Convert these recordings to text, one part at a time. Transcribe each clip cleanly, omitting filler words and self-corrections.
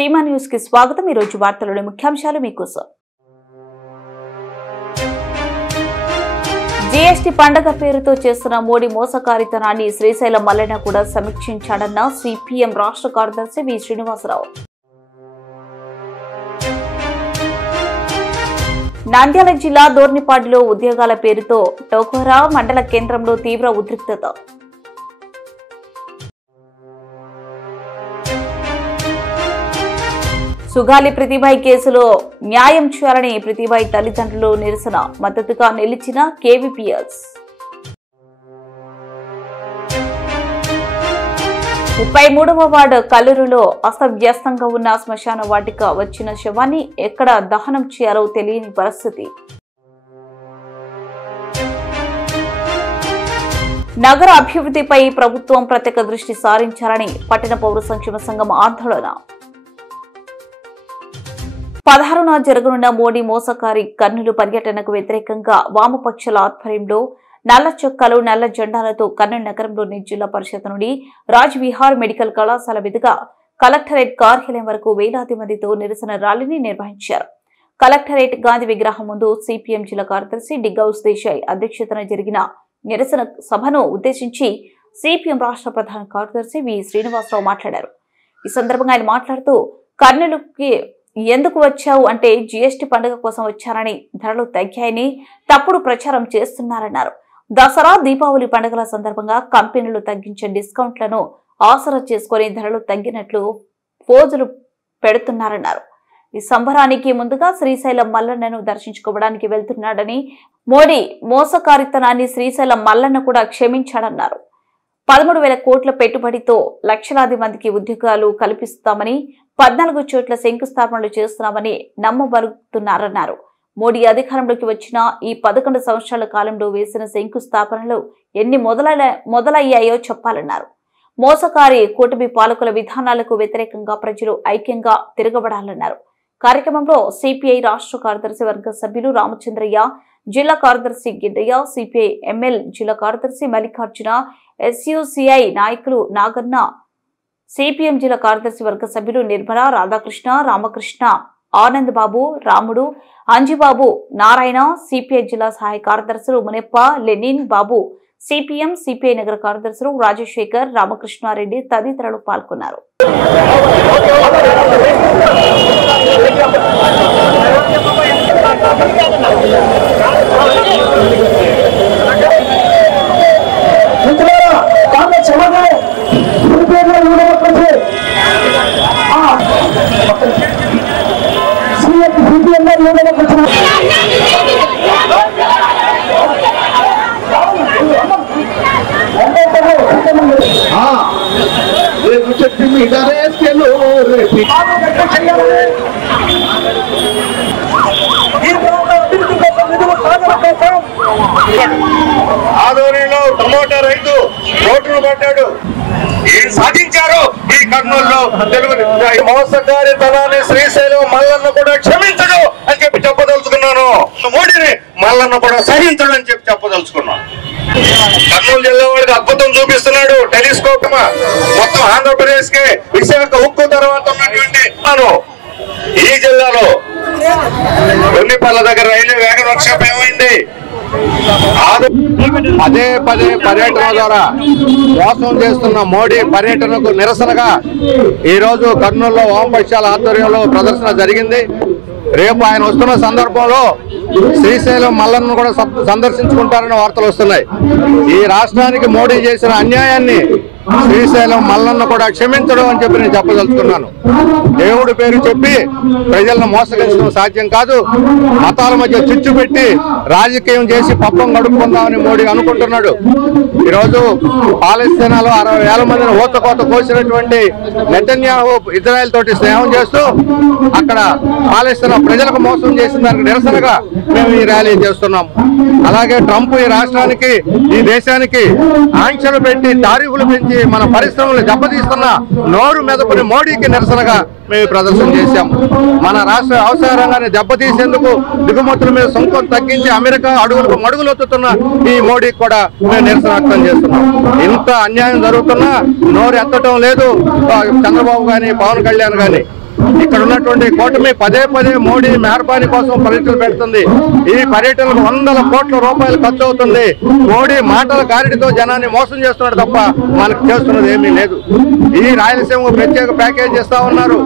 Seema news కి స్వాగతం। ఈ రోజు వార్తలోని ముఖ్యాంశాలు మీకోసం। జీఎస్టీ పండగ పేరుతో చేస్తున్న మోడీ మోసకారితనాన్ని శ్రీశైలం మల్లన్న కూడా సమీక్షించాడన్న సిపిఎం రాష్ట్ర కార్యదర్శి వి శ్రీనివాసరావు। నంద్యాల జిల్లా దోర్నిపాడులో ఉద్యోగాల పేరుతో టోకోరా మండల కేంద్రంలో తీవ్ర ఉద్రిక్తత। సుగాలి ప్రతిభాయ్ కేసులో న్యాయం చేయాలని ప్రతిభాయ్ తల్లిదండ్రులు నిరసన మద్దతుగా నిలిచిన కేవీపీఎస్। 33వ వార్డు కల్లూరులో అస్తవ్యస్తంగా ఉన్న శ్మశాన వాటిక వచ్చిన శవాన్ని ఎక్కడ దహనం చేయాలో తెలియని పరిస్థితి। నగర అభివృద్ధిపై ప్రభుత్వం ప్రత్యేక దృష్టి సారించాలని పట్టణ పౌర సంక్షేమ సంఘం ఆందోళన। 16న జరగనున్న మోడీ మోసకారి కర్నూలు పర్యటనకు వ్యతిరేకంగా వామపక్షాల ఆధ్వర్యంలో నల్ల చొక్కాలు నల్ల జెండాలతో కర్నూలు నగరంలోని జిల్లా పరిషత్ నుండి రాజ్ విహార్ మెడికల్ కళాశాల మీదుగా కలెక్టరేట్ కార్యాలయం వరకు వేలాది మందితో నిరసన ర్యాలీని నిర్వహించారు। కలెక్టరేట్ గాంధీ విగ్రహం ముందు సిపిఎం జిల్లా కార్యదర్శి డిగౌస్ దేశాయ్ అధ్యక్షతన జరిగిన నిరసన సభను ఉద్దేశించి సిపిఎం రాష్ట్ర ప్రధాన కార్యదర్శి వి శ్రీనివాసరావు మాట్లాడారు। ఈ సందర్భంగా ఆయన మాట్లాడుతూ కర్నూలుకి ఎందుకు వచ్చావు అంటే జీఎస్టీ పండుగ కోసం వచ్చారని, ధరలు తగ్గాయని తప్పుడు ప్రచారం చేస్తున్నారన్నారు। దసరా దీపావళి పండుగల సందర్భంగా కంపెనీలు తగ్గించే డిస్కౌంట్లను ఆసరా చేసుకుని ధరలు తగ్గినట్లు ఫోజులు పెడుతున్నారన్నారు। ఈ సంబరానికి ముందుగా శ్రీశైలం మల్లన్నను దర్శించుకోవడానికి వెళ్తున్నాడని, మోడీ మోసకారితనాన్ని శ్రీశైలం మల్లన్న కూడా క్షమించాడన్నారు। 13,000 కోట్ల పెట్టుబడితో లక్షలాది మందికి ఉద్యోగాలు కల్పిస్తామని 14 చోట్ల శంకుస్థాపనలు చేస్తున్నామని నమ్మబలుగుతున్నారన్నారు। మోడీ అధికారంలోకి వచ్చిన ఈ 11 సంవత్సరాల కాలంలో వేసిన శంకుస్థాపనలు ఎన్ని మొదలయ్యాయో చెప్పాలన్నారు। మోసకారి కూటమి పాలకుల విధానాలకు వ్యతిరేకంగా ప్రజలు ఐక్యంగా తిరగబడాలన్నారు। కార్యక్రమంలో సిపిఐ రాష్ట్ర కార్యదర్శి వర్గ సభ్యులు రామచంద్రయ్య, జిల్లా కార్యదర్శి గిడ్డయ్య, సిపిఐ ఎంఎల్ జిల్లా కార్యదర్శి మల్లికార్జున, ఎస్యుసిఐ నాయకులు నాగన్న, సిపిఎం జిల్లా కార్యదర్శి వర్గ సభ్యులు నిర్మల, రాధాకృష్ణ, రామకృష్ణ, ఆనంద్ బాబు, రాముడు, అంజిబాబు, నారాయణ, సిపిఐ జిల్లా సహాయ కార్యదర్శులు మునెప్ప, లెనిన్ బాబు, సిపిఎం సిపిఐ నగర కార్యదర్శులు రాజశేఖర్, రామకృష్ణారెడ్డి తదితరులు పాల్గొన్నారు। ఆదోనిలో టమోటా రైతు రోడ్లు పడ్డాడు। ఏం సాధించారు ఈ కర్నూలులో తెలుగు మోసకారితనాన్ని శ్రీశైలం మల్లన్న కూడా క్షమించడు అని చెప్పి చెప్పదలుచుకున్నాను। మోడీని మల్లన్న కూడా సహించడు అని చెప్పి చెప్పదలుచుకున్నాను। కర్నూలు జిల్లా వాడికి అద్భుతం చూపిస్తున్నాడు టెలిస్కోప్ మొత్తం ఆంధ్రప్రదేశ్ కి విశాఖ ఉక్కు తర్వాత ఉన్నటువంటి ఈ జిల్లాలో దొన్నిపల్ల దగ్గర రైల్వే వేగ వర్క్షాప్ ఏమైంది? పదే పర్యటన ద్వారా మోసం చేస్తున్న మోడీ పర్యటనకు నిరసనగా ఈ రోజు కర్నూలులో వామపక్షాల ఆధ్వర్యంలో ప్రదర్శన జరిగింది। రేపు ఆయన వస్తున్న సందర్భంలో శ్రీశైలం మల్లన్నను కూడా సందర్శించుకుంటారని వార్తలు వస్తున్నాయి। ఈ రాష్ట్రానికి మోడీ చేసిన అన్యాయాన్ని శ్రీశైలం మల్లన్న కూడా క్షమించడం అని చెప్పి నేను చెప్పదలుచుకున్నాను। దేవుడి పేరు చెప్పి ప్రజలను మోసగించడం సాధ్యం కాదు। మతాల మధ్య చిచ్చు పెట్టి రాజకీయం చేసి పప్పం గడుపుకుందామని మోడీ అనుకుంటున్నాడు। ఈరోజు పాలస్తీనాలో 60,000 మందిని ఊతకోత కోసినటువంటి నెతన్యాహు ఇజ్రాయెల్ తోటి స్నేహం చేస్తూ అక్కడ పాలస్తీనా ప్రజలకు మోసం చేసిన దానికి నిరసనగా మేము ఈ ర్యాలీ చేస్తున్నాం। అలాగే ట్రంప్ ఈ రాష్ట్రానికి ఈ దేశానికి ఆంక్షలు పెట్టి టారిఫ్లు పెంచి మన పరిశ్రమలు దెబ్బతీస్తున్న నోరు మెదపని మోడీకి నిరసనగా మేము ప్రదర్శన చేశాము। మన రాష్ట్ర వ్యవసాయ రంగాన్ని దెబ్బతీసేందుకు దిగుమతుల మీద సుంకం తగ్గించి అమెరికా అడుగులకు మడుగులొత్తుతున్న ఈ మోడీకి కూడా మేము నిరసన వ్యక్తం చేస్తున్నాం। ఇంత అన్యాయం జరుగుతున్నా నోరు ఎత్తడం లేదు చంద్రబాబు గాని పవన్ కళ్యాణ్ గాని। ఇక్కడ ఉన్నటువంటి కూటమి పదే పదే మోడీ మెహర్బానీ కోసం పర్యటన పెడుతుంది. ఈ పర్యటనకు వందల కోట్ల రూపాయలు ఖర్చు అవుతుంది. మోడీ మాటల గారిడితో జనాన్ని మోసం చేస్తున్నాడు తప్ప మనకు చేస్తున్నది ఏమీ లేదు. ఈ రాయలసీమకు ప్రత్యేక ప్యాకేజీ ఇస్తా ఉన్నారు.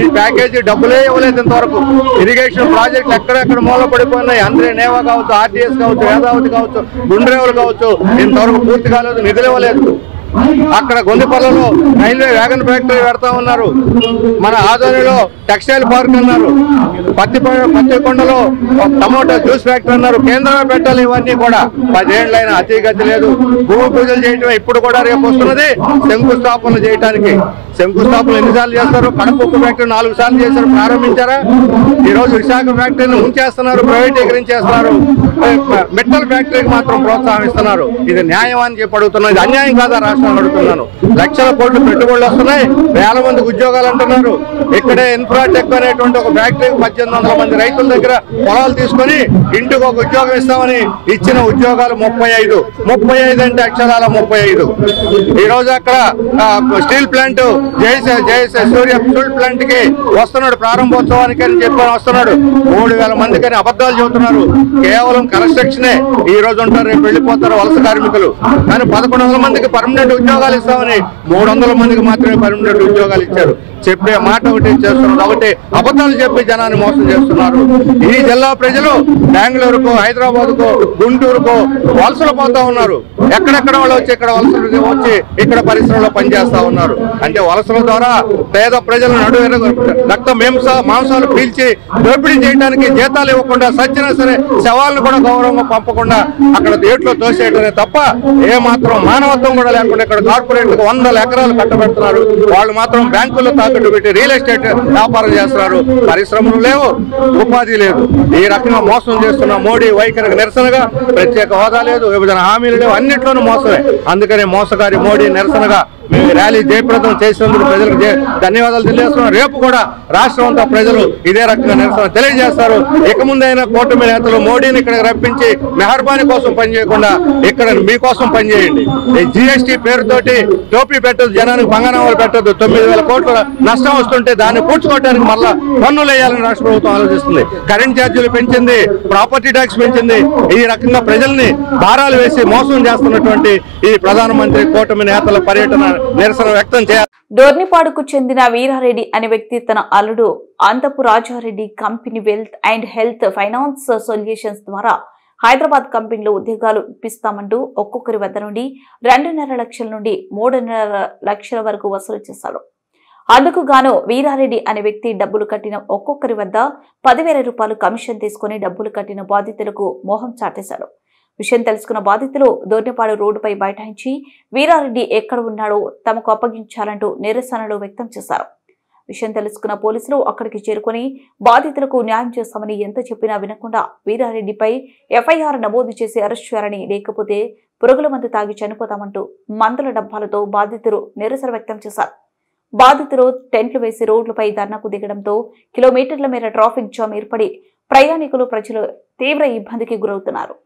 ఈ ప్యాకేజీ డబ్బులే ఇవ్వలేదు ఇంతవరకు. ఇరిగేషన్ ప్రాజెక్టులు ఎక్కడెక్కడ మూల పడిపోయినాయి. అంద్రే నేవా కావచ్చు, ఆర్టీఎస్ కావచ్చు, వేదావతి కావచ్చు, గుండ్రేవులు కావచ్చు, ఇంతవరకు పూర్తి కాలేదు, నిధులు ఇవ్వలేదు. అక్కడ గొందిపల్లలో రైల్వే వ్యాగన్ ఫ్యాక్టరీ పెడతా ఉన్నారు. మన ఆదోనిలో టెక్స్టైల్ పార్క్ అన్నారు. పత్తికొండలో టమోటా జ్యూస్ ఫ్యాక్టరీ అన్నారు. కేంద్రమే పెట్టాలి. ఇవన్నీ కూడా 10 ఏళ్లైనా అతిగతి లేదు. భూమి పూజలు చేయటమే. ఇప్పుడు కూడా రేపు వస్తున్నది శంకుస్థాపనలు చేయడానికి. శంకుస్థాపనలు ఎన్నిసార్లు చేస్తారు? కడప ఉక్కు ఫ్యాక్టరీ 4 సార్లు చేశారు, ప్రారంభించారా? ఈ రోజు విశాఖ ఫ్యాక్టరీని ఉంచేస్తున్నారు, ప్రైవేటీకరించేస్తున్నారు. మెటల్ ఫ్యాక్టరీకి మాత్రం ప్రోత్సాహం ఇస్తున్నారు. ఇది న్యాయం అని చెప్పి అడుగుతున్నారు. ఇది అన్యాయం కాదా? రాష్ట్రాన్ని అడుగుతున్నాను. లక్షల కోట్లు పెట్టుబడులు వస్తున్నాయి, వేల మందికి ఉద్యోగాలు అంటున్నారు. ఇక్కడే ఇన్ఫ్రాటెక్ అనేటువంటి ఒక ఫ్యాక్టరీకి 1800 మంది రైతుల దగ్గర పొలాలు తీసుకొని ఇంటికి ఒక ఉద్యోగం ఇస్తామని ఇచ్చిన ఉద్యోగాలు 35 అంటే అక్షరాల 35. ఈ రోజు అక్కడ స్టీల్ ప్లాంట్ సూర్య స్టీల్ ప్లాంట్ కి వస్తున్నాడు ప్రారంభోత్సవానికి అని చెప్పి వస్తున్నాడు. 3000 మందికి అని అబద్ధాలు చెబుతున్నారు. కేవలం కన్స్ట్రక్షనే ఈ రోజు ఉంటారు, రేపు వెళ్ళిపోతారు వలస కార్మికులు. కానీ 1100 మందికి పర్మనెంట్ ఉద్యోగాలు ఇస్తామని 300 మందికి మాత్రమే పర్మనెంట్ ఉద్యోగాలు ఇచ్చారు. చెప్పే మాట ఒకటి చేస్తున్నారు, ఒకటి అబద్ధాలు చెప్పి జనాన్ని మోసం చేస్తున్నారు. ఈ జిల్లా ప్రజలు బెంగళూరుకు, హైదరాబాద్కు, గుంటూరుకు వలసలు పోతా ఉన్నారు. ఎక్కడెక్కడ వాళ్ళు వచ్చి ఇక్కడ వలసలు వచ్చి ఇక్కడ పరిశ్రమలో పనిచేస్తా ఉన్నారు. అంటే వలసల ద్వారా పేద ప్రజల నడువు రక్త మాంసాలు పీల్చి దోపిడీ చేయడానికి జీతాలు ఇవ్వకుండా, సచ్చినా సరే శవాలను కూడా గౌరవంగా పంపకుండా అక్కడ ఏట్లో తోసేయటమే తప్ప ఏ మాత్రం మానవత్వం కూడా లేకుండా ఇక్కడ కార్పొరేట్లకు 100 ఎకరాలు కట్టబెడుతున్నారు. వాళ్ళు మాత్రం బ్యాంకుల్లో తాకట్టు పెట్టి రియల్ ఎస్టేట్ వ్యాపారం చేస్తున్నారు. పరిశ్రమలు లేవు, ఉపాధి లేదు. ఈ రకంగా మోసం చేస్తున్న మోడీ వైఖరికి నిరసనగా ప్రత్యేక హోదా లేదు, విభజన హామీలు లేవు, అన్నిట్లోనూ మోసమే. అందుకనే మోసగారి మోడీ నిరసనగా మేము ర్యాలీ జయప్రదం చేసినందుకు ప్రజలకు ధన్యవాదాలు తెలియజేస్తున్నాం. రేపు కూడా రాష్ట్రం అంతా ప్రజలు ఇదే రకంగా నిరసన తెలియజేస్తారు. ఇక ముందైనా కూటమి నేతలు మోడీని ఇక్కడికి రప్పించి మెహర్బానీ కోసం పనిచేయకుండా ఇక్కడ మీకోసం పనిచేయండి. ఈ జీఎస్టీ పేరుతోటి టోపీ పెట్టదు, జనానికి పంగనామాలు పెట్టదు. 9000 కోట్ల నష్టం వస్తుంటే దాన్ని పూడ్చుకోవడానికి మళ్ళా పన్నులు వేయాలని రాష్ట్ర ప్రభుత్వం ఆలోచిస్తుంది. కరెంట్ ఛార్జీలు పెంచింది, ప్రాపర్టీ ట్యాక్స్ పెంచింది. ఈ రకంగా ప్రజల్ని భారాలు వేసి మోసం చేస్తున్నటువంటి ఈ ప్రధానమంత్రి కూటమి నేతల పర్యటన నిరసన వ్యక్తం చేయాలి. డోర్నిపాడుకు చెందిన వీరారెడ్డి అనే వ్యక్తి తన అల్లుడు అంతపు Rajareddy company wealth and health finance solutions ద్వారా హైదరాబాద్ కంపెనీలో ఉద్యోగాలు ఇప్పిస్తామంటూ ఒక్కొక్కరి వద్ద నుండి 2.5 లక్షల నుండి 3.5 లక్షల వరకు వసూలు చేశాడు. అందుకు గాను వీరారెడ్డి అనే వ్యక్తి డబ్బులు కట్టిన ఒక్కొక్కరి వద్ద 10,000 రూపాయలు కమిషన్ తీసుకుని డబ్బులు కట్టిన బాధితులకు మోహం చాటేశాడు. విషయం తెలుసుకున్న బాధితులు దోర్నిపాడు రోడ్డుపై బైఠాయించి వీరారెడ్డి ఎక్కడ ఉన్నాడో తమకు అప్పగించాలంటూ నిరసనలు వ్యక్తం చేశారు. విషయం తెలుసుకున్న పోలీసులు అక్కడికి చేరుకుని బాధితులకు న్యాయం చేస్తామని ఎంత చెప్పినా వినకుండా వీరారెడ్డిపై ఎఫ్ఐఆర్ నమోదు చేసి అరెస్ట్ చేయాలని, లేకపోతే పురుగుల మందు తాగి చనిపోతామంటూ మందుల డబ్బాలతో బాధితులు నిరసన వ్యక్తం చేశారు. బాధితులు టెంట్లు వేసి రోడ్లపై ధర్నాకు దిగడంతో కిలోమీటర్ల మేర ట్రాఫిక్ జామ్ ఏర్పడి ప్రయాణికులు ప్రజలు తీవ్ర ఇబ్బందికి గురవుతున్నారు.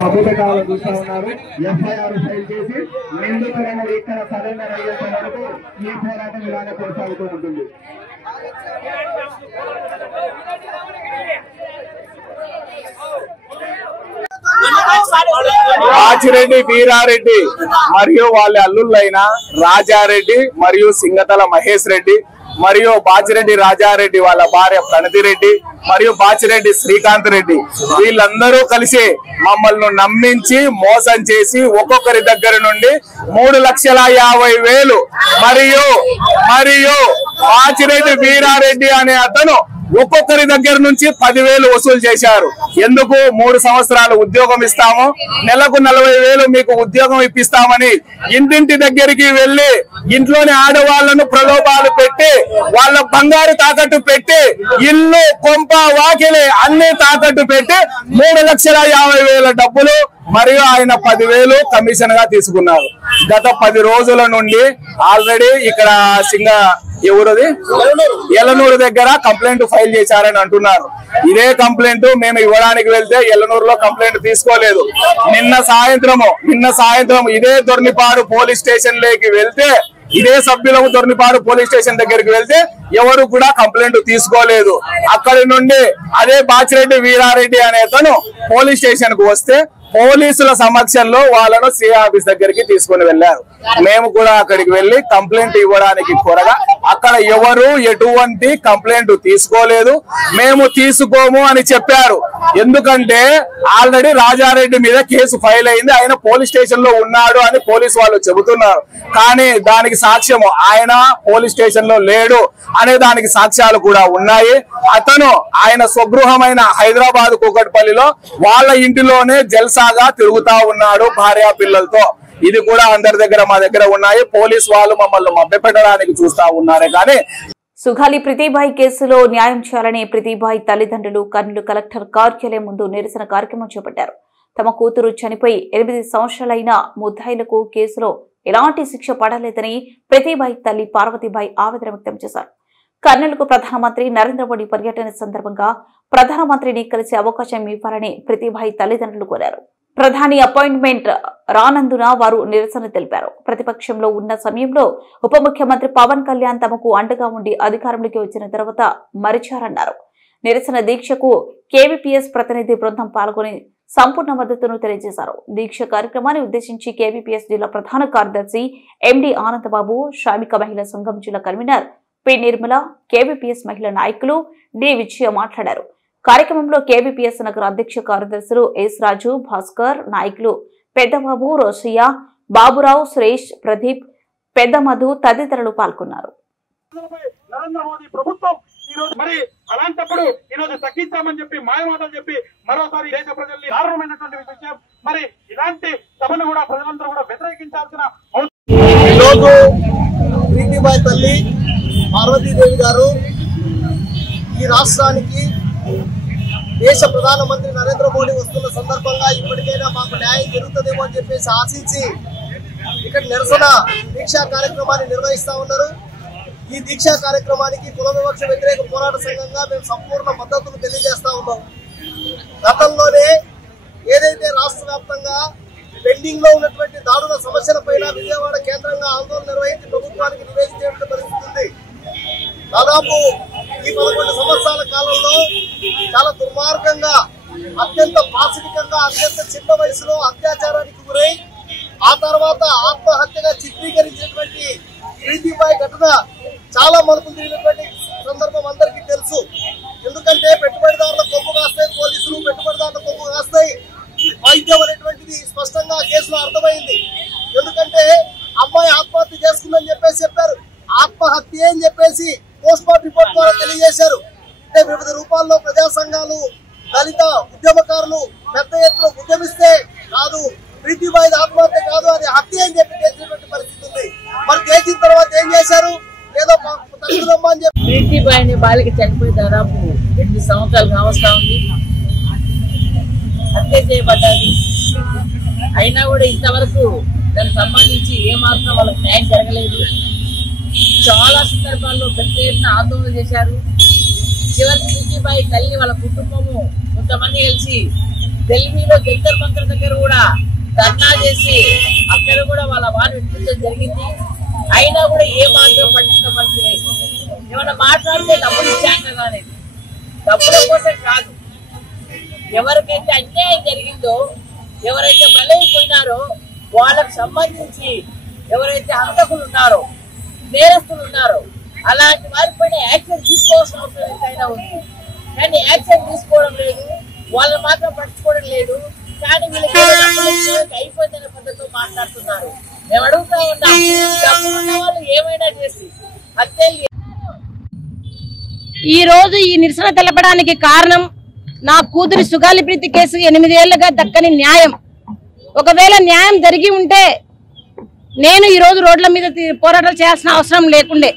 అభూతకాలను చూస్తూ ఉన్నారు. ఎఫ్ఐఆర్ ఫైల్ చేసి నిందితులను ఇక్కడ సరెండర్ అయ్యేంత వరకు ఈ పోరాటం ఇలానే కొనసాగుతూ ఉంటుంది. బాచిరెడ్డి వీరారెడ్డి మరియు వాళ్ళ అల్లుళ్ళైన రాజారెడ్డి మరియు సింగతల మహేష్ రెడ్డి మరియు బాచిరెడ్డి రాజారెడ్డి వాళ్ళ భార్య ప్రణతి రెడ్డి మరియు బాచిరెడ్డి శ్రీకాంత్ రెడ్డి వీళ్ళందరూ కలిసి మమ్మల్ని నమ్మించి మోసం చేసి ఒక్కొక్కరి దగ్గర నుండి 3,50,000 మరియు బాచిరెడ్డి వీరారెడ్డి అనే అతను ఒక్కొక్కరి దగ్గర నుంచి 10,000 వసూలు చేశారు. ఎందుకు? 3 సంవత్సరాలు ఉద్యోగం ఇస్తాము, నెలకు 40,000 మీకు ఉద్యోగం ఇప్పిస్తామని ఇంటింటి దగ్గరికి వెళ్లి ఇంట్లోని ఆడవాళ్లను ప్రలోభాలు పెట్టి వాళ్ళ బంగారు తాకట్టు పెట్టి ఇల్లు కొంప వాకిలి అన్ని తాకట్టు పెట్టి 3,50,000 డబ్బులు మరియు ఆయన 10,000 కమిషన్ గా తీసుకున్నారు. గత 10 రోజుల నుండి ఆల్రెడీ ఇక్కడ ఎవరది ఎల్లనూరు దగ్గర కంప్లైంట్ ఫైల్ చేశారని అంటున్నారు. ఇదే కంప్లైంట్ మేము ఇవ్వడానికి వెళ్తే ఎల్లనూరులో కంప్లైంట్ తీసుకోలేదు. నిన్న సాయంత్రం ఇదే దొర్నిపాడు పోలీస్ స్టేషన్ లోకి వెళ్తే ఇదే సభ్యులకు దొర్నిపాడు పోలీస్ స్టేషన్ దగ్గరికి వెళ్తే ఎవరు కూడా కంప్లైంట్ తీసుకోలేదు. అక్కడి నుండి అదే బాచిరెడ్డి వీరారెడ్డి అనే అతను పోలీస్ స్టేషన్ కు వస్తే పోలీసుల సమక్షంలో వాళ్ళను సి ఆఫీస్ దగ్గరికి తీసుకుని వెళ్లారు. మేము కూడా అక్కడికి వెళ్లి కంప్లైంట్ ఇవ్వడానికి కోరగా అక్కడ ఎవరు ఎటువంటి కంప్లైంట్ తీసుకోలేదు, మేము తీసుకోము అని చెప్పారు. ఎందుకంటే ఆల్రెడీ రాజారెడ్డి మీద కేసు ఫైల్ అయింది, ఆయన పోలీస్ స్టేషన్ లో ఉన్నాడు అని పోలీసు వాళ్ళు చెబుతున్నారు. కానీ దానికి సాక్ష్యము ఆయన పోలీస్ స్టేషన్ లో లేడు అనే దానికి సాక్ష్యాలు కూడా ఉన్నాయి. అతను ఆయన స్వగృహమైన హైదరాబాద్ కూకట్పల్లిలో వాళ్ళ ఇంటిలోనే జల్సాగా తిరుగుతా ఉన్నాడు భార్యా పిల్లలతో. ఇది కూడా అందరి దగ్గర మా దగ్గర ఉన్నాయి. పోలీసు వాళ్ళు మమ్మల్ని మభ్యపెట్టడానికి చూస్తా ఉన్నారే కానీ. సుగాలి ప్రీతిబాయి కేసులో న్యాయం చేయాలని ప్రీతిబాయి తల్లిదండ్రులు కర్నూలు కలెక్టర్ కార్యాలయం ముందు నిరసన కార్యక్రమం చేపట్టారు. తమ కూతురు చనిపోయి 8 సంవత్సరాలైన ముద్దాయిలకు కేసులో ఎలాంటి శిక్ష పడలేదని ప్రీతిబాయి తల్లి పార్వతీబాయి ఆవేదన వ్యక్తం చేశారు. కర్నూలుకు ప్రధానమంత్రి నరేంద్ర మోడీ పర్యటన సందర్భంగా ప్రధానమంత్రిని కలిసే అవకాశం ఇవ్వాలని ప్రీతిబాయి తల్లిదండ్రులు కోరారు. ప్రధాని అపాయింట్మెంట్ రానందున వారు నిరసన తెలిపారు. ప్రతిపక్షంలో ఉన్న సమయంలో ఉప ముఖ్యమంత్రి పవన్ కళ్యాణ్ తమకు అండగా ఉండి అధికారంలోకి వచ్చిన తర్వాత మరిచారన్నారు. నిరసన దీక్షకు కేవీపీఎస్ ప్రతినిధి బృందం పాల్గొని సంపూర్ణ మద్దతును తెలియజేశారు. దీక్ష కార్యక్రమాన్ని ఉద్దేశించి కేవీపీఎస్ జిల్లా ప్రధాన కార్యదర్శి ఎండి ఆనందబాబు, శ్రామిక మహిళా సంఘం జిల్లా కన్వీనర్ పి నిర్మల, కేవీపీఎస్ మహిళా నాయకులు డి విజయ మాట్లాడారు. కార్యక్రమంలో కేవీపీఎస్ నగర అధ్యక్ష కార్యదర్శులు ఎస్ రాజు, భాస్కర్, నాయకులు పెద్దబాబు, రోషయ్య, బాబురావు, సురేష్, ప్రదీప్, పెద్ద మధు తదితరులు పాల్గొన్నారు. నరేంద్ర మోదీ ప్రభుత్వం ఈరోజు మరి అలాంటప్పుడు ఈరోజు తగ్గించామని చెప్పి మాయమాటలు చెప్పి మరోసారి దేశ ప్రజల్ని దారుణమైనటువంటి విషయం. మరి ఇలాంటి సభను కూడా ప్రజలందరూ కూడా వ్యతిరేకించాల్సిన ఈరోజు ప్రీతిబాయి తల్లి పార్వతీదేవి గారు ఈ రాష్ట్రానికి దేశ ప్రధానమంత్రి నరేంద్ర మోడీ వస్తున్న సందర్భంగా ఇప్పటికైనా మాకు న్యాయం జరుగుతుందేమో అని చెప్పేసి ఆశించి ఇక్కడ నిరసన దీక్షా కార్యక్రమాన్ని నిర్వహిస్తా ఉన్నారు. ఈ దీక్షా కార్యక్రమానికి కుల వివక్ష వ్యతిరేక పోరాట సంఘంగా మేము సంపూర్ణ మద్దతును తెలియజేస్తా ఉన్నాం. గతంలోనే ఏదైతే రాష్ట్ర వ్యాప్తంగా పెండింగ్ లో ఉన్నటువంటి దారుణ సమస్యలపైన విజయవాడ కేంద్రంగా ఆందోళన నిర్వహించి ప్రభుత్వానికి నివేదించే పరిస్థితి ఉంది. దాదాపు ఈ 11 సంవత్సరాల కాలంలో చాలా దుర్మార్గంగా, అత్యంత పాశవికంగా, అత్యంత చిన్న వయసులో అత్యాచారానికి గురై ఆ తర్వాత ఆత్మహత్యగా చిత్రీకరించినటువంటి ప్రీతిబాయి ఘటన చాలా మలుపులు తిరిగినటువంటి సందర్భం అందరికీ తెలుసు. ఎందుకంటే పెట్టుబడిదారుల కొమ్ము కాస్తాయి పోలీసులు, పెట్టుబడిదారుల కొమ్ము కాస్తాయి వైద్యం అనేటువంటిది స్పష్టంగా కేసులో అర్థమైంది. ఎందుకంటే అమ్మాయి ఆత్మహత్య చేసుకుందని చెప్పేసి చెప్పారు. ఆత్మహత్య అని చెప్పేసి పోస్ట్ మార్టం రిపోర్ట్ ద్వారా తెలియజేశారు. అంటే వివిధ రూపాల్లో ప్రజా సంఘాలు, దళిత ఉద్యమకారులు పెద్ద ఎత్తున ఉద్యమిస్తే కాదు ప్రీతిబాయి ఆత్మహత్య కాదు, అది హత్య అని చెప్పి చేసినటువంటి పరిస్థితి ఉంది. మరి చేసిన తర్వాత ఏం చేశారు? ఏదో తగ్గుదమ్మా అని చెప్పి ప్రీతిబాయిని బాలిక చనిపోయి దాదాపు 8 సంవత్సరాలు కావస్తా ఉంది. హత్య చేయబడ్డాది. అయినా కూడా ఇంతవరకు దానికి సంబంధించి ఏమాత్రం వాళ్ళకి న్యాయం జరగలేదు. చాలా సందర్భాల్లో పెద్ద ఎత్తున ఆందోళన చేశారు. చివరికి ప్రీతిబాయి తల్లి వాళ్ళ కుటుంబము కొంతమంది కలిసి ఢిల్లీలో జంతర్ మంతర్ దగ్గర కూడా ధర్నా చేసి అక్కడ కూడా వాళ్ళ వారు వినిపించడం జరిగింది. అయినా కూడా ఏ మాత్రం పట్టించిన పరిస్థితి లేదు. ఏమైనా మాట్లాడితే డబ్బులు ఇచ్చాక కానీ డబ్బుల కోసం కాదు. ఎవరికైతే అన్యాయం జరిగిందో, ఎవరైతే బలైపోయినారో వాళ్ళకు సంబంధించి ఎవరైతే హంతకులు ఉన్నారో, నేరస్తులు ఉన్నారో అలాంటి వారిపైన యాక్షన్ తీసుకోవాల్సిన అవసరం ఎంతైనా ఉంది. కానీ యాక్షన్ తీసుకోవడం లేదు, వాళ్ళని మాత్రం పట్టించుకోవడం లేదు. కానీ వీళ్ళకి అయిపోతున్న పద్ధతితో మాట్లాడుతున్నారు. మేము అడుగుతా ఉన్నాం, డబ్బులు ఉన్న వాళ్ళు ఏమైనా చేసి హత్యలు. ఈ రోజు ఈ నిరసన తెలపడానికి కారణం నా కూతురి సుగాలి ప్రీతి కేసు 8 ఏళ్లుగా దక్కని న్యాయం. ఒకవేళ న్యాయం జరిగి ఉంటే నేను ఈ రోజు రోడ్ల మీద పోరాటాలు చేయాల్సిన అవసరం లేకుండే.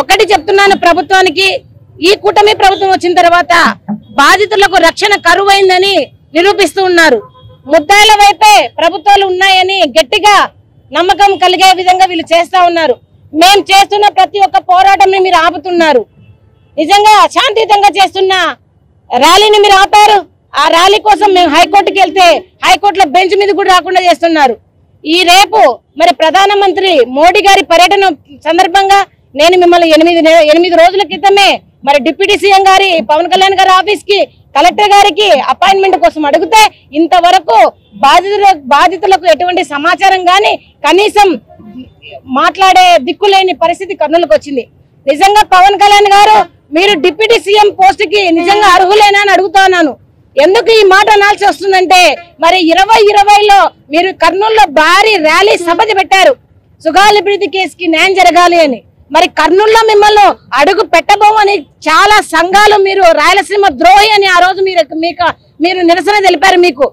ఒకటి చెప్తున్నాను ప్రభుత్వానికి, ఈ కూటమి ప్రభుత్వం వచ్చిన తర్వాత బాధితులకు రక్షణ కరువైందని నిరూపిస్తూ ఉన్నారు. ముద్దాయిల వైపే ప్రభుత్వాలు ఉన్నాయని గట్టిగా నమ్మకం కలిగే విధంగా వీళ్ళు చేస్తా ఉన్నారు. మేము చేస్తున్న ప్రతి ఒక్క పోరాటంని మీరు ఆపుతున్నారు. నిజంగా శాంతియుతంగా చేస్తున్న ర్యాలీని మీరు ఆపారు. ఆ ర్యాలీ కోసం మేము హైకోర్టుకి వెళ్తే హైకోర్టులో బెంచ్ మీద కూడా రాకుండా చేస్తున్నారు. ఈ రేపు మరి ప్రధానమంత్రి మోడీ గారి పర్యటన సందర్భంగా నేను మిమ్మల్ని 8 రోజుల క్రితమే మరి డిప్యూటీ సీఎం గారి పవన్ కళ్యాణ్ గారి ఆఫీస్ కి, కలెక్టర్ గారికి అపాయింట్మెంట్ కోసం అడిగితే ఇంతవరకు బాధితులకు ఎటువంటి సమాచారం గాని కనీసం మాట్లాడే దిక్కులేని పరిస్థితి కర్నూలుకు వచ్చింది. నిజంగా పవన్ కళ్యాణ్ గారు మీరు డిప్యూటీ సీఎం పోస్ట్ కి నిజంగా అర్హులేనా అని అడుగుతున్నాను. ఎందుకు ఈ మాట అనాల్సి వస్తుందంటే మరి 2020లో మీరు కర్నూలులో భారీ ర్యాలీ సభ పెట్టారు సుగాలి ప్రీతి కేసుకి న్యాయం జరగాలి అని. మరి కర్నూలులో మిమ్మల్ని అడుగు పెట్టబోమని చాలా సంఘాలు మీరు రాయలసీమ ద్రోహి అని ఆ రోజు మీరు నిరసన తెలిపారు. మీకు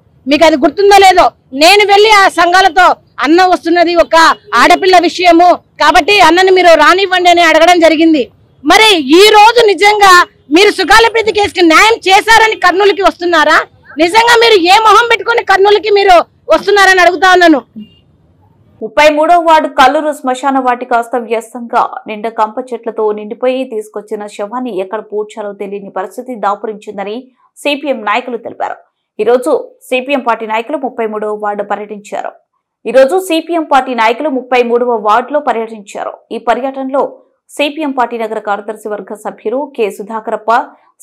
అది గుర్తుందో లేదో. నేను వెళ్లి ఆ సంఘాలతో అన్న వస్తున్నది ఒక ఆడపిల్ల విషయము కాబట్టి అన్నని మీరు రానివ్వండి అని అడగడం జరిగింది. మరి ఈ రోజు నిజంగా మీరు సుగాలి ప్రీతి కేసుకి న్యాయం చేశారని కర్నూలుకి వస్తున్నారా? నిజంగా మీరు ఏ మొహం పెట్టుకుని కర్నూలుకి మీరు వస్తున్నారని అడుగుతా ఉన్నాను. 33వ వార్డు కల్లూరు శ్మశాన వాటిక అస్తవ్యస్తంగా నిండా కంప చెట్లతో నిండిపోయి తీసుకొచ్చిన శవాన్ని ఎక్కడ పూడ్చాలో తెలియని పరిస్థితి దాపురించిందని సిపిఎం నాయకులు తెలిపారు. ఈరోజు సిపిఎం పార్టీ నాయకులు 33వ వార్డు పర్యటించారు. ఈ పర్యటనలో సిపిఎం పార్టీ నగర కార్యదర్శి వర్గ సభ్యులు కె సుధాకరప్ప,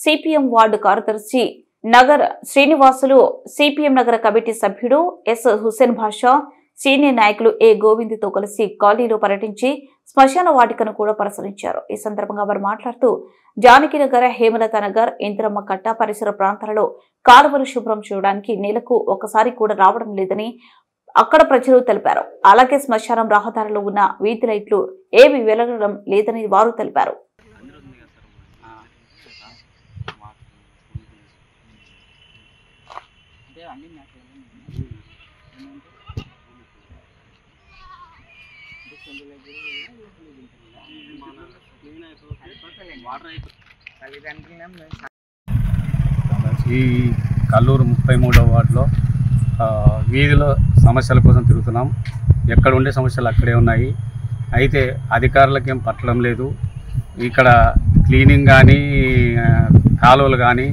సిపిఎం వార్డు కార్యదర్శి నగర్ శ్రీనివాసులు, సిపిఎం నగర కమిటీ సభ్యుడు ఎస్ హుస్సేన్ భాషా, సీనియర్ నాయకులు ఏ గోవింద్తో కలిసి కాలనీలో పర్యటించి శ్మశాన వాటికను కూడా పరిశీలించారు. ఈ సందర్భంగా వారు మాట్లాడుతూ జానకినగర్, హేమలత నగర్, ఇంద్రమ్మ కట్ట పరిసర ప్రాంతాలలో కాలువలు శుభ్రం చేయడానికి నెలకు ఒకసారి కూడా రావడం లేదని అక్కడ ప్రజలు తెలిపారు. అలాగే శ్మశానం రహదారిలో ఉన్న వీధి లైట్లు ఏవి వెలగడం లేదని వారు తెలిపారు. ఈ కల్లూరు 33వ వార్డులో వీధిలో సమస్యల కోసం తిరుగుతున్నాం. ఎక్కడ ఉండే సమస్యలు అక్కడే ఉన్నాయి. అయితే అధికారులకేం పట్టడం లేదు. ఇక్కడ క్లీనింగ్ కానీ, కాలువలు కానీ,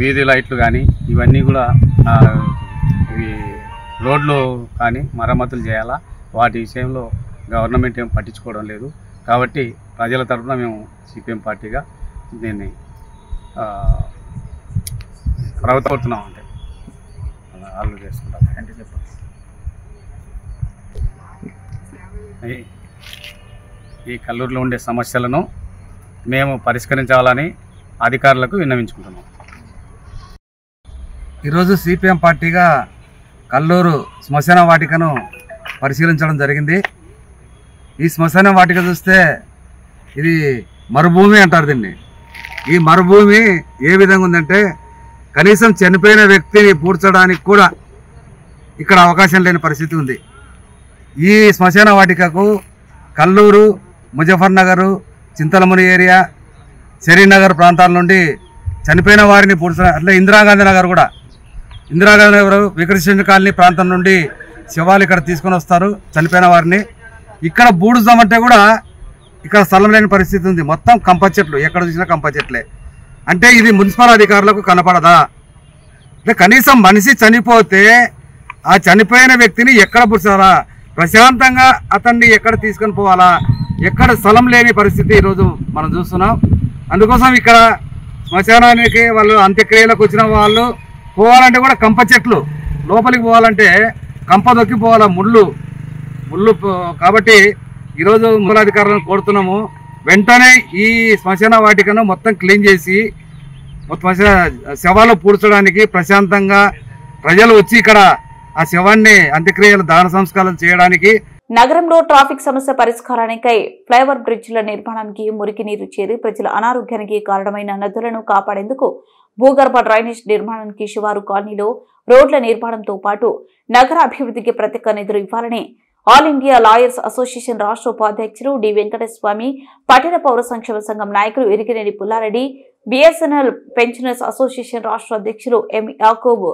వీధి లైట్లు కానీ ఇవన్నీ కూడా ఇవి రోడ్లు కానీ మరమ్మతులు చేయాలా. వాటి విషయంలో గవర్నమెంట్ ఏం పట్టించుకోవడం లేదు. కాబట్టి ప్రజల తరఫున మేము సిపిఎం పార్టీగా దీన్ని ప్రభుత్వం అంటే వాళ్ళు చేసుకుంటాం అంటే చెప్పండి. ఈ కల్లూరులో ఉండే సమస్యలను మేము పరిష్కరించాలని అధికారులకు విన్నవించుకుంటున్నాం. ఈరోజు సిపిఎం పార్టీగా కల్లూరు శ్మశాన వాటికను పరిశీలించడం జరిగింది. ఈ శ్మశాన వాటిక చూస్తే ఇది మరుభూమి అంటారు దీన్ని. ఈ మరుభూమి ఏ విధంగా ఉందంటే కనీసం చనిపోయిన వ్యక్తిని పూడ్చడానికి కూడా ఇక్కడ అవకాశం లేని పరిస్థితి ఉంది. ఈ శ్మశాన వాటికకు కల్లూరు, ముజఫర్ నగరు, చింతలముని ఏరియా, శరీనగర్ ప్రాంతాల నుండి చనిపోయిన వారిని పూడ్చడం, అట్లా ఇందిరాగాంధీ నగర్ కూడా, ఇందిరాగాంధీ నగర్, వికృష్ణ కాలనీ ప్రాంతం నుండి శవాలు ఇక్కడ తీసుకొని వస్తారు చనిపోయిన వారిని. ఇక్కడ బూడుదామంటే కూడా ఇక్కడ స్థలం లేని పరిస్థితి ఉంది. మొత్తం కంప చెట్లు, ఎక్కడ చూసినా కంప చెట్లే. అంటే ఇది మున్సిపల్ అధికారులకు కనపడదా? అంటే కనీసం మనిషి చనిపోతే ఆ చనిపోయిన వ్యక్తిని ఎక్కడ పుట్టారా, ప్రశాంతంగా అతన్ని ఎక్కడ తీసుకొని పోవాలా, ఎక్కడ స్థలం లేని పరిస్థితి ఈరోజు మనం చూస్తున్నాం. అందుకోసం ఇక్కడ శ్మశానానికి వాళ్ళు అంత్యక్రియలకు వచ్చిన వాళ్ళు పోవాలంటే కూడా కంప చెట్లు లోపలికి పోవాలంటే కంప దొక్కి పోవాలా, ముళ్ళు కాబట్టి ఈరోజు మూలాధికారులను కోరుతున్నాము, వెంటనే ఈ శ్మశాన వాటికను మొత్తం క్లీన్ చేసి మొత్తం శవాలు పూడ్చడానికి ప్రశాంతంగా ప్రజలు వచ్చి ఇక్కడ ఆ శవాన్ని అంత్యక్రియలు దాన సంస్కారాలు చేయడానికి. నగరంలో ట్రాఫిక్ సమస్య పరిష్కారానికై ఫ్లైఓవర్ బ్రిడ్జిల నిర్మాణానికి మురికి నీరు చేరి ప్రజల అనారోగ్యానికి కారణమైన నదులను కాపాడేందుకు భూగర్భ డ్రైనేజ్ నిర్మాణానికి శివారు కాలనీలో రోడ్ల నిర్మాణంతో పాటు నగర అభివృద్ధికి ప్రత్యేక నిధులు ఇవ్వాలని ఆల్ ఇండియా లాయర్స్ అసోసియేషన్ రాష్ట్ర ఉపాధ్యక్షులు డి వెంకటస్వామి, పట్టణ పౌర సంక్షేమ సంఘం నాయకులు Irigineni Pulla Reddy, BSNL pensioners association రాష్ట్ర అధ్యక్షులు ఎం యాకూబ్,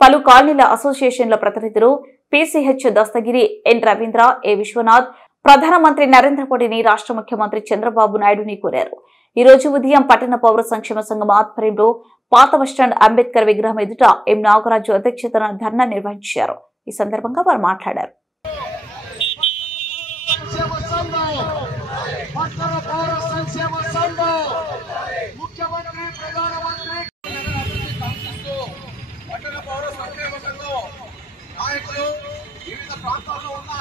పలు కాలనీల అసోసియేషన్ల ప్రతినిధులు పిసిహెచ్ దస్తగిరి, ఎన్ రవీంద్ర, ఏ విశ్వనాథ్ ప్రధానమంత్రి నరేంద్ర మోడీని రాష్ట్ర ముఖ్యమంత్రి చంద్రబాబు నాయుడుని కోరారు. ఈ రోజు ఉదయం పట్టణ పౌర సంక్షేమ సంఘం ఆధ్వర్యంలో పాత బస్టాండ్ అంబేద్కర్ విగ్రహం ఎదుట ఎం నాగరాజు అధ్యక్షతన ధర్నా నిర్వహించారు. ఈ సందర్భంగా వారు మాట్లాడారు. నాయకులు వివిధ ప్రాంతాల్లో ఉన్న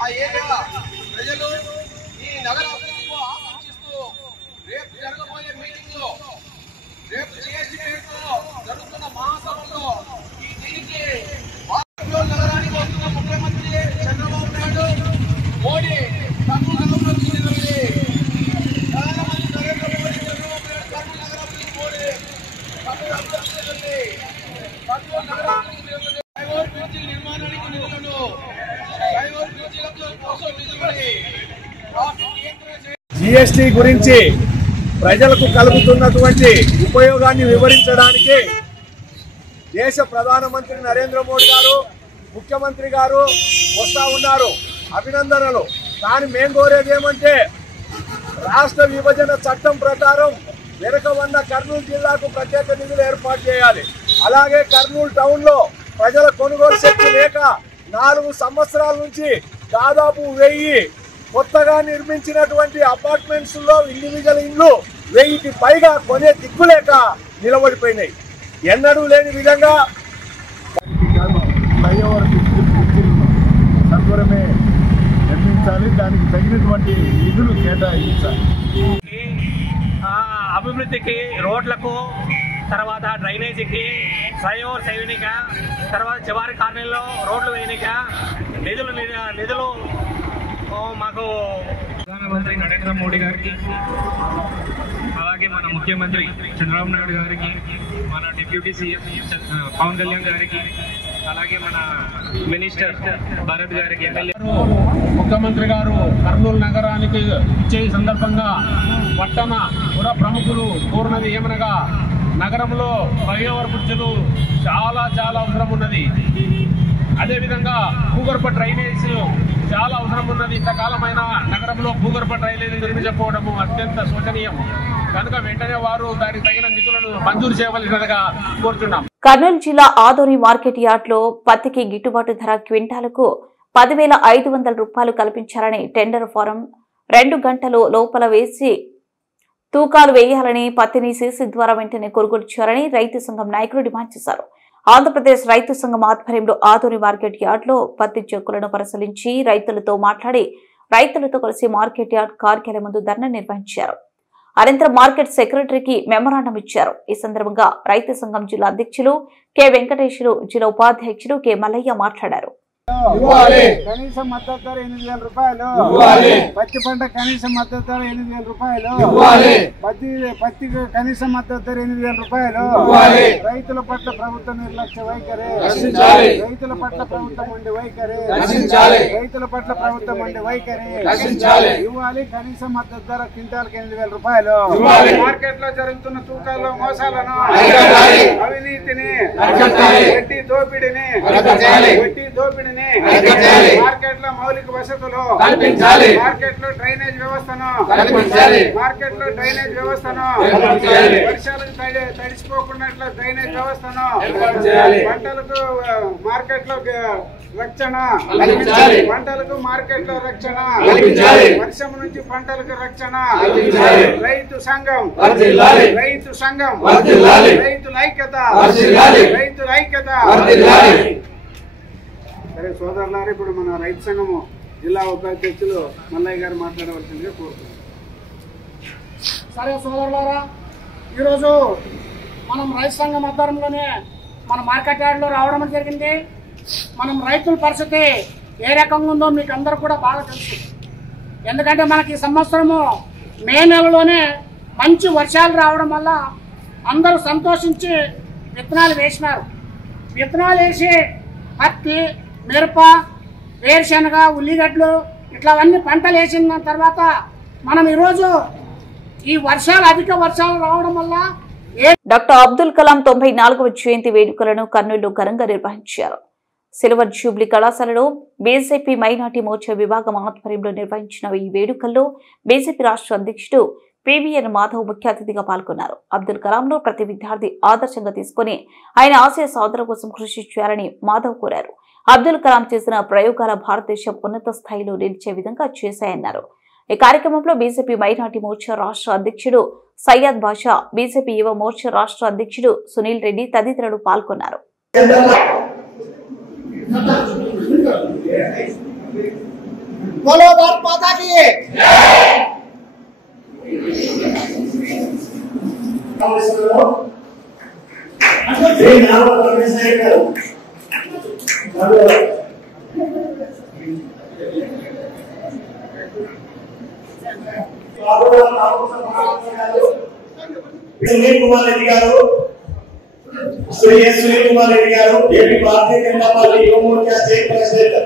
ఆ ఏరియా ప్రజలు ఈ నగర అభివృద్ధిలో ఆకాంక్షిస్తూ రేపు జరగబోయే మీటింగ్ లో, రేపు జిఎస్టీ పేరుతో జరుగుతున్న మహాసభలో ఈ దీనికి నగరానికి వస్తున్న ముఖ్యమంత్రి చంద్రబాబు నాయుడు, మోడీ కర్నూలు నగరంలో తీసుకెళ్ళి ప్రధానమంత్రి నరేంద్ర మోడీ చంద్రబాబు నాయుడు కర్నూలు నగరానికి మోడీ కర్నూలు అభివృద్ధి కర్నూలు నగరానికి నిర్మాణానికి నిధులను జిఎస్టీ గురించి ప్రజలకు కలుగుతున్నటువంటి ఉపయోగాన్ని వివరించడానికి దేశ ప్రధానమంత్రి నరేంద్ర మోడీ గారు, ముఖ్యమంత్రి గారు వస్తా ఉన్నారు. అభినందనలు. కానీ మేము కోరేది ఏమంటే రాష్ట్ర విభజన చట్టం ప్రకారం వెనుక ఉన్న కర్నూలు జిల్లాకు ప్రత్యేక నిధులు ఏర్పాటు చేయాలి. అలాగే కర్నూలు టౌన్ లో ప్రజల కొనుగోలు శక్తి లేక 4 సంవత్సరాల నుంచి దాదాపు 1000 కొత్తగా నిర్మించినటువంటి అపార్ట్మెంట్స్ లో ఇండివిజువల్ ఇండ్లు 1000కి పైగా కొనే దిక్కులేక నిలబడిపోయినాయి. ఎన్నడూ లేని విధంగా సత్వరమే నిర్మించాలి, దానికి తగినటువంటి నిధులు కేటాయించాలి. అభివృద్ధికి, రోడ్లకు, తర్వాత డ్రైనేజీకి, ఫ్లైఓవర్ వేయనిక, తర్వాత చివరి కాలనీలో రోడ్లు వేయనిక నిధులు మాకు ప్రధానమంత్రి నరేంద్ర మోడీ గారికి, అలాగే మన ముఖ్యమంత్రి చంద్రబాబు నాయుడు గారికి, మన డిప్యూటీ సీఎం పవన్ కళ్యాణ్ గారికి, అలాగే మన మినిస్టర్ భరత్ గారికి, ఎమ్మెల్యే ముఖ్యమంత్రి గారు కర్నూలు నగరానికి ఇచ్చే సందర్భంగా పట్టణ పుర ప్రముఖులు కోరినది ఏమనగా నగరంలో ఫ్లైఓవర్ బ్రిడ్జ్లు చాలా అవసరం ఉన్నది. అదేవిధంగా భూగర్భ డ్రైనేజ్ చాలా అవసరం ఉన్నది. ఇంతకాలమైన నగరంలో భూగర్భ డ్రైనేజ్ నిర్మించకపోవడము అత్యంత శోచనీయం. కనుక వెంటనే వారు దానికి తగిన నిధులను మంజూరు చేయవలసినదిగా కోరుతున్నాం. కర్నూలు జిల్లా ఆదోని మార్కెట్ యార్డ్ లో పత్తికి గిట్టుబాటు ధర క్వింటాలకు 10,500 రూపాయలు కల్పించాలని టెండర్ ఫారం 2 గంటల లోపల వేసి తూకాలు వేయాలని, పత్తిని సీసీ ద్వారా వెంటనే కొనుగోలు చేయాలని రైతు సంఘం నాయకులు డిమాండ్ చేశారు. ఆంధ్రప్రదేశ్ రైతు సంఘం ఆధ్వర్యంలో ఆదోని మార్కెట్ యార్డ్ లో పత్తి చెక్కులను పరిశీలించి రైతులతో మాట్లాడి రైతులతో కలిసి మార్కెట్ యార్డ్ కార్యాలయం ముందు ధర్నా నిర్వహించారు. అనంతరం మార్కెట్ సెక్రటరీకి మెమరాండం ఇచ్చారు. ఈ సందర్భంగా రైతు సంఘం జిల్లా అధ్యక్షులు కె వెంకటేశ్వరు, జిల్లా ఉపాధ్యక్షులు కె మల్లయ్య మాట్లాడారు. కనీస మద్దతు ధర 8,000 రూపాయలు, పత్తి పంట కనీస మద్దతు ధర 8,000 రూపాయలు, పత్తి కనీస మద్దతు ధర 8,000 రూపాయలు. రైతుల పట్ల ప్రభుత్వ నిర్లక్ష్య వైఖరి, రైతుల పట్ల ప్రభుత్వం ఉండే వైఖరి, రైతుల పట్ల ప్రభుత్వం ఉండే వైఖరి ఇవ్వాలి. కనీస మద్దతు ధర క్వింటాల్కి 8,000 రూపాయలు. మార్కెట్ లో జరుగుతున్న తూకాల్లో మోసాలను, అవినీతిని, వడ్డీ దోపిడీని అభివృద్ధిని మార్కెట్ లో మౌలిక వసతులు మార్కెట్ లో డ్రైనేజ్ వ్యవస్థను వర్షాలకు తడిసిపోకుండా డ్రైనేజ్ వ్యవస్థను పంటలకు మార్కెట్ లో రక్షణ పంటలకు మార్కెట్ లో రక్షణ వర్షం నుంచి పంటలకు రక్షణ రైతు సంఘం రైతుల ఐక్యత సరే సోదరులారు, ఇప్పుడు మన రైతు సంఘము జిల్లా ఉపాధ్యక్షులు మల్లయ్య గారు మాట్లాడవలసిందిగా కోరుతున్నాం. సరే సోదరులారా, ఈరోజు మనం రైతు సంఘం ఆధ్వర్యంలోనే మన మార్కెట్ యార్డ్లో రావడం జరిగింది. మనం రైతుల పరిస్థితి ఏ రకంగా ఉందో మీకు అందరూ కూడా బాగా తెలుసు. ఎందుకంటే మనకి ఈ సంవత్సరము మే నెలలోనే మంచి వర్షాలు రావడం వల్ల అందరూ సంతోషించి విత్తనాలు వేసినారు. విత్తనాలు వేసి పత్తి, మిరప, వేరుశనగ, ఉల్లిగడ్డలు ఇట్లావన్నీ పంటలు వేసిన తర్వాత మనం ఈరోజు ఈ అధిక వర్షాలు రావడం వల్ల డాక్టర్ అబ్దుల్ కలాం 94వ జయంతి వేడుకలను కర్నూలులో ఘనంగా నిర్వహించారు. సిల్వర్ జూబ్లీ కళాశాలలో బీజేపీ మైనార్టీ మోర్చా విభాగం ఆధ్వర్యంలో నిర్వహించిన ఈ వేడుకల్లో బీజేపీ రాష్ట్ర అధ్యక్షుడు పివిఎన్ మాధవ్ ముఖ్య అతిథిగా పాల్గొన్నారు. అబ్దుల్ కలాంను ప్రతి విద్యార్థి ఆదర్శంగా తీసుకుని ఆయన ఆశయ సాధన కోసం కృషి చేయాలని మాధవ్ కోరారు. అబ్దుల్ కలాం చేసిన ప్రయోగాల భారతదేశం ఉన్నత స్థాయిలో నిలిచే విధంగా చేశాయన్నారు. ఈ కార్యక్రమంలో బీజేపీ మైనార్టీ మోర్చా రాష్ట్ర అధ్యక్షుడు సయ్యద్ బాషా, బీజేపీ యువ మోర్చా రాష్ట్ర అధ్యక్షుడు సునీల్ రెడ్డి తదితరులు పాల్గొన్నారు. సునీల్ కుమార్ రెడ్డి గారు, సునీల్ కుమార్ రెడ్డి గారు ఏపీ భారతీయ జనతా పార్టీ యువ మోర్చా స్టేట్ ప్రెసిడెంట్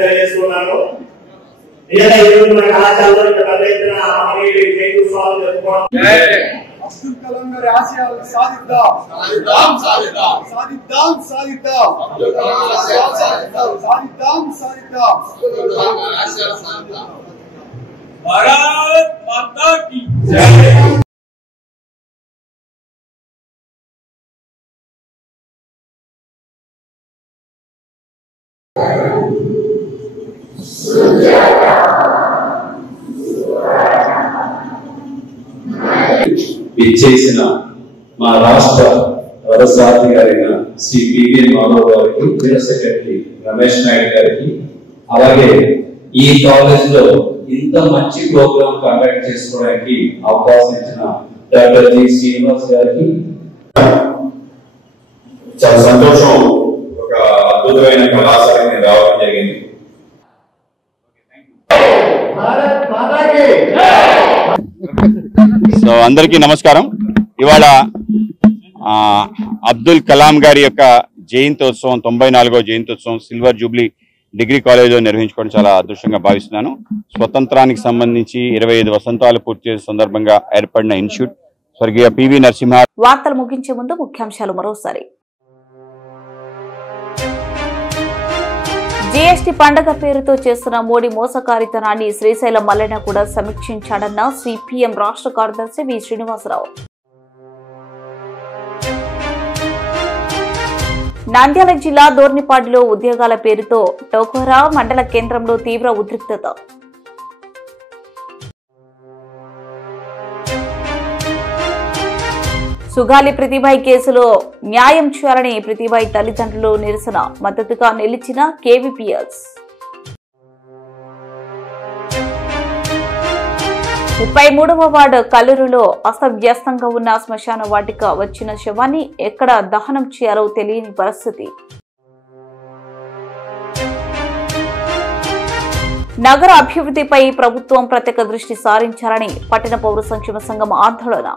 తెలియజేస్తున్నాను. మన కళాశాలలో అబ్దుల్ కలాం గారి ఆశయాలను సాధిద్దాం. భారత్ మాతా కీ జై. ఇచ్చేసిన మా రాష్ట్ర వ్యవసాయ గారైన శ్రీ పివిఎన్ మాధవ్ గారికి, జనరల్ సెక్రటరీ రమేష్ నాయుడు గారికి, అలాగే ఈ కాలేజ్ లో ఇంత మంచి ప్రోగ్రామ్ కండక్ట్ చేసుకోవడానికి అవకాశం ఇచ్చిన డాక్టర్ జి శ్రీనివాస్ గారికి చాలా సంతోషం. ఒక అద్భుతమైన కళాశాలకి రావడం జరిగింది. సో అందరికీ నమస్కారం. ఇవాళ అబ్దుల్ కలాం గారి యొక్క జయంతోత్సవం 94వ జయంతోత్సవం సిల్వర్ జూబ్లీ డిగ్రీ కాలేజ్లో నిర్వహించుకోవడం చాలా అదృష్టంగా భావిస్తున్నాను. స్వతంత్రానికి సంబంధించి 25 వసంతాలు పూర్తి చేసే సందర్భంగా ఏర్పడిన ఇన్స్టిట్యూట్ స్వర్గీయ పివి నరసింహ. వార్తలు ముగించే ముందు ముఖ్యాంశాలు మరోసారి. జీఎస్టీ పండగ పేరుతో చేస్తున్న మోడీ మోసకారితనాన్ని శ్రీశైలం మల్లన్న కూడా సమీక్షించాడన్న సిపిఎం రాష్ట్ర కార్యదర్శి వి శ్రీనివాసరావు. నంద్యాల జిల్లా దోర్నిపాడులో ఉద్యోగాల పేరుతో టోకోరా మండల కేంద్రంలో తీవ్ర ఉద్రిక్తత. సుగాలి ప్రతిభాయ్ కేసులో న్యాయం చేయాలని ప్రతిభాయ్ తల్లిదండ్రులు నిరసన, మద్దతుగా నిలిచిన కేవీపీఎస్. 33వ వార్డు కల్లూరులో అస్తవ్యస్తంగా ఉన్న శ్మశాన వాటిక వచ్చిన శవాన్ని ఎక్కడ దహనం చేయాలో తెలియని పరిస్థితి. నగర అభివృద్ధిపై ప్రభుత్వం ప్రత్యేక దృష్టి సారించాలని పట్టణ పౌర సంక్షేమ సంఘం ఆందోళన.